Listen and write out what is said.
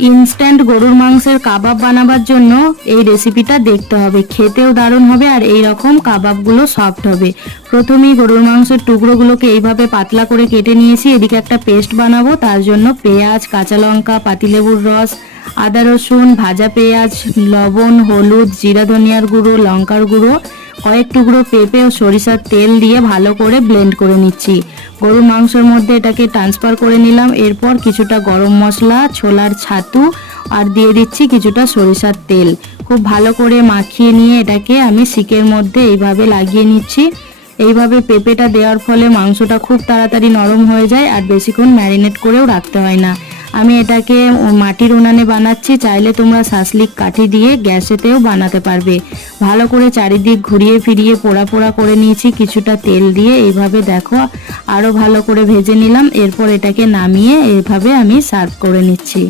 Instant গরুর মাংসের কাবাব বানাবার জন্য এই রেসিপিটা দেখতে হবে, খেতেও দারুণ হবে আর এই রকম কাবাবগুলো সফট হবে। প্রথমেই গরুর মাংসের টুকরোগুলোকে এইভাবে পাতলা করে কেটে নিয়েছি। এদিকে একটা পেস্ট বানাবো, তার জন্য পেঁয়াজ, কাঁচা লঙ্কা, পাতিলেবুর রস, আদা রসুন, ভাজা পেঁয়াজ, লবণ, হলুদ, জিরা ধনিয়ার গুঁড়ো, লঙ্কার গুঁড়ো, কয়েক টুকরো পেঁপে ও সরিষার তেল দিয়ে ভালো করে ব্লেন্ড করে নিচ্ছি। গরুর মাংসের মধ্যে এটাকে ট্রান্সফার করে নিলাম। এরপর কিছুটা গরম মশলা, ছোলার ছাতু আর দিয়ে দিচ্ছি কিছুটা সরিষার তেল। খুব ভালো করে মাখিয়ে নিয়ে এটাকে আমি শিকের মধ্যে এইভাবে লাগিয়ে নিচ্ছি। এইভাবে পেঁপেটা দেওয়ার ফলে মাংসটা খুব তাড়াতাড়ি নরম হয়ে যায় আর বেশিক্ষণ ম্যারিনেট করেও রাখতে হয় না। আমি এটাকে মাটির উনানে বানাচ্ছি, চাইলে তোমরা শাসলিক কাঠি দিয়ে গ্যাসেতেও বানাতে পারবে। ভালো করে চারিদিক ঘুরিয়ে ফিরিয়ে পোড়া পোড়া করে নিয়েছি কিছুটা তেল দিয়ে। এইভাবে দেখো আরও ভালো করে ভেজে নিলাম। এরপর এটাকে নামিয়ে এইভাবে আমি সার্ভ করে নিচ্ছি।